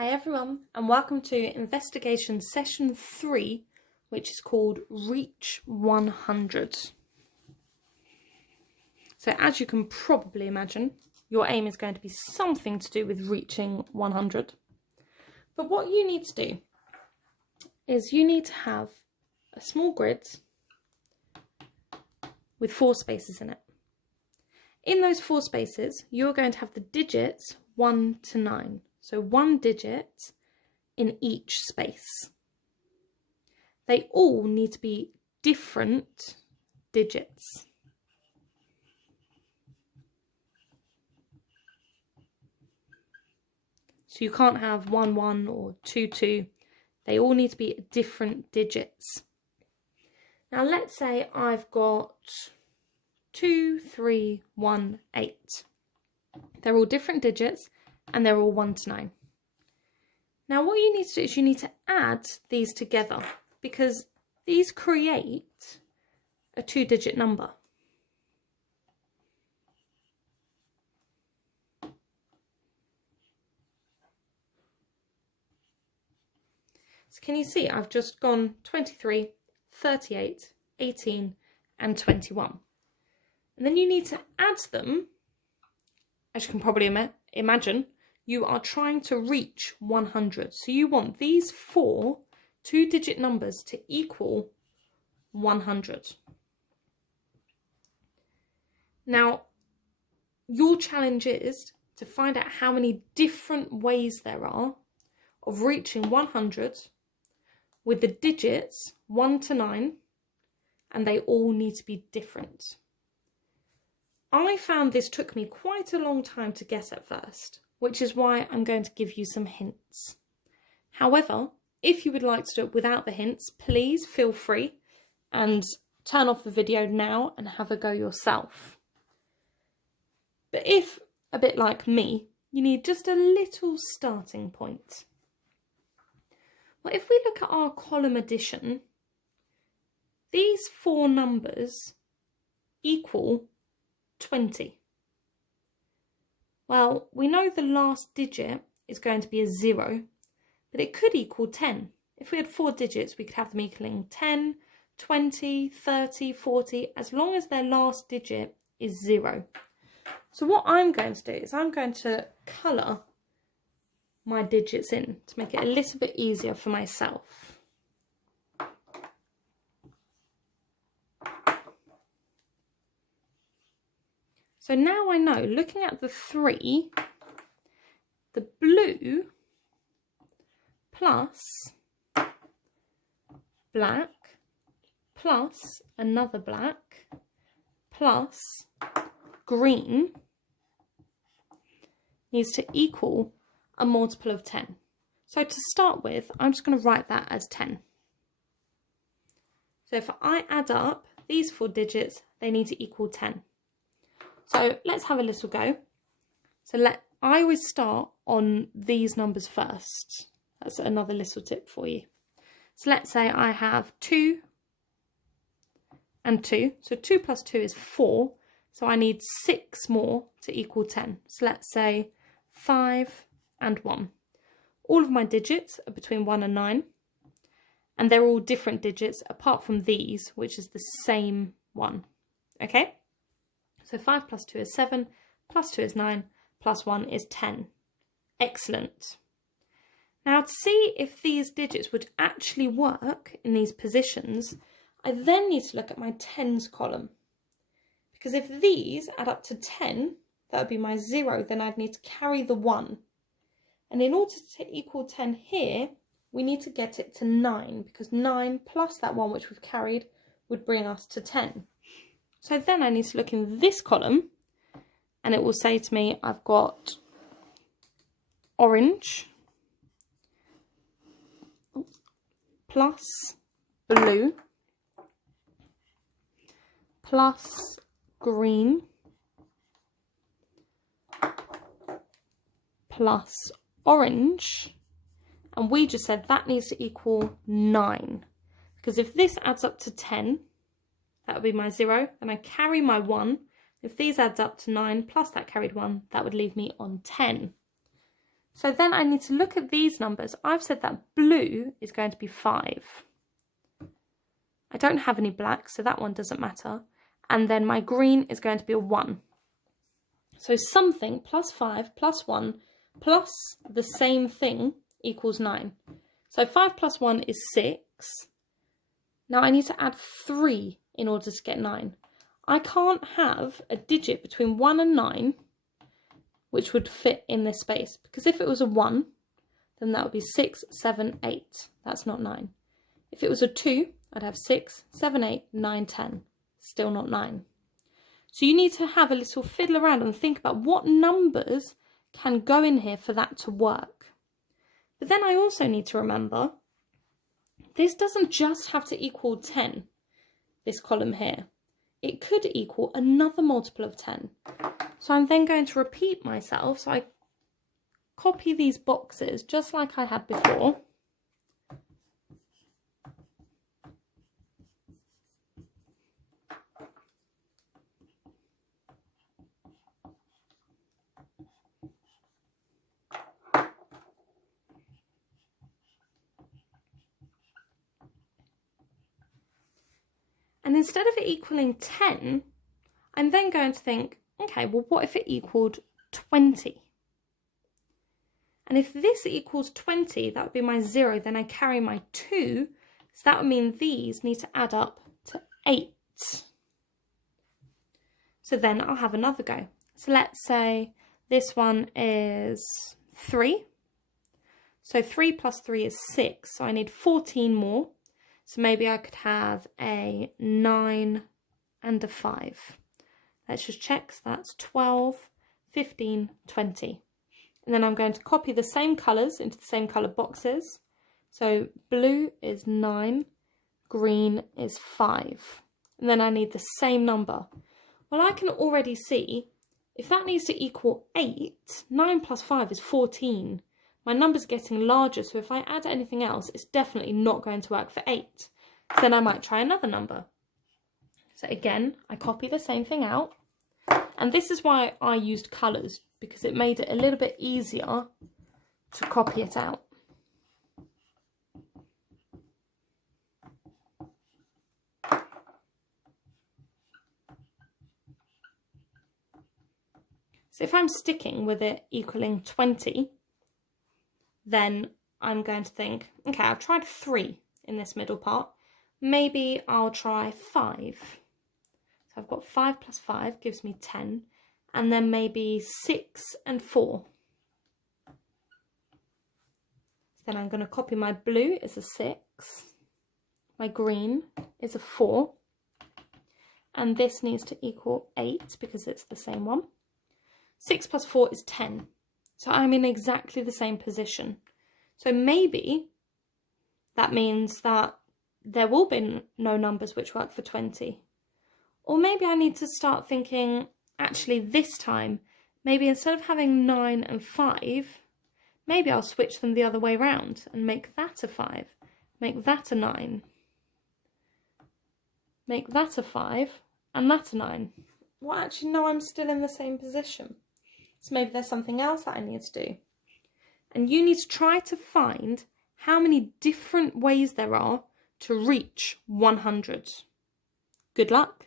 Hi everyone, and welcome to investigation session 3, which is called Reach 100. So as you can probably imagine, your aim is going to be something to do with reaching 100. But what you need to do is you need to have a small grid with 4 spaces in it. In those 4 spaces, you're going to have the digits 1 to 9. So 1 digit in each space. They all need to be different digits. So you can't have 1 1 or 2 2. They all need to be different digits. Now let's say I've got 2 3 1 8. They're all different digits and they're all 1 to 9. Now what you need to do is you need to add these together because these create a 2-digit number. So can you see I've just gone 23, 38, 18 and 21. And then you need to add them, as you can probably imagine, you are trying to reach 100. So you want these 4 2-digit numbers to equal 100. Now, your challenge is to find out how many different ways there are of reaching 100 with the digits 1 to 9, and they all need to be different. I found this took me quite a long time to get at first, which is why I'm going to give you some hints. However, if you would like to do it without the hints, please feel free and turn off the video now and have a go yourself. But if, a bit like me, you need just a little starting point. Well, if we look at our column addition, these 4 numbers equal 20. Well, we know the last digit is going to be a 0, but it could equal 10. If we had 4 digits, we could have them equaling 10, 20, 30, 40, as long as their last digit is 0. So what I'm going to do is I'm going to colour my digits in to make it a little bit easier for myself. So now I know, looking at the 3, the blue plus black plus another black plus green needs to equal a multiple of 10. So to start with, I'm just going to write that as 10. So if I add up these 4 digits, they need to equal 10. So let's have a little go. So I always start on these numbers first. That's another little tip for you. So let's say I have 2 and 2. So 2 plus 2 is 4. So I need 6 more to equal 10. So let's say 5 and 1. All of my digits are between 1 and 9. And they're all different digits apart from these, which is the same one. Okay? So 5 plus 2 is 7, plus 2 is 9, plus 1 is 10. Excellent. Now to see if these digits would actually work in these positions, I then need to look at my tens column. Because if these add up to 10, that would be my 0, then I'd need to carry the 1. And in order to equal 10 here, we need to get it to 9, because 9 plus that 1 which we've carried would bring us to 10. So then I need to look in this column and it will say to me I've got orange plus blue plus green plus orange, and we just said that needs to equal 9, because if this adds up to 10, that would be my 0, then I carry my 1. If these adds up to 9 plus that carried 1, that would leave me on 10. So then I need to look at these numbers. I've said that blue is going to be 5. I don't have any black, so that one doesn't matter. And then my green is going to be a 1. So something plus 5 plus 1 plus the same thing equals 9. So 5 plus 1 is 6. Now I need to add 3 in order to get 9. I can't have a digit between 1 and 9 which would fit in this space, because if it was a 1, then that would be 6, 7, 8. That's not 9. If it was a 2, I'd have 6, 7, 8, 9, 10. Still not 9. So you need to have a little fiddle around and think about what numbers can go in here for that to work. But then I also need to remember, this doesn't just have to equal 10, this column here. It could equal another multiple of 10. So I'm then going to repeat myself. So I copy these boxes just like I had before. And instead of it equaling 10, I'm then going to think, okay, well, what if it equaled 20? And if this equals 20, that would be my 0. Then I carry my 2. So that would mean these need to add up to 8. So then I'll have another go. So let's say this one is 3. So 3 plus 3 is 6. So I need 14 more. So maybe I could have a 9 and a 5. Let's just check. So that's 12, 15, 20. And then I'm going to copy the same colours into the same colour boxes. So blue is 9, green is 5. And then I need the same number. Well, I can already see if that needs to equal 8, 9 plus 5 is 14. My number's getting larger, so if I add anything else, it's definitely not going to work for 8. So then I might try another number. So again, I copy the same thing out. And this is why I used colours, because it made it a little bit easier to copy it out. So if I'm sticking with it equaling 20, then I'm going to think, okay, I've tried 3 in this middle part. Maybe I'll try 5. So I've got 5 plus 5 gives me 10. And then maybe 6 and 4. So then I'm going to copy my blue is a 6. My green is a 4. And this needs to equal 8 because it's the same one. 6 plus 4 is 10. So I'm in exactly the same position. So maybe that means that there will be no numbers which work for 20. Or maybe I need to start thinking, actually this time, maybe instead of having 9 and 5, maybe I'll switch them the other way round and make that a 5, make that a 9, make that a 5, and that a 9. Well, actually, no, I'm still in the same position. So maybe there's something else that I need to do. And you need to try to find how many different ways there are to reach 100. Good luck.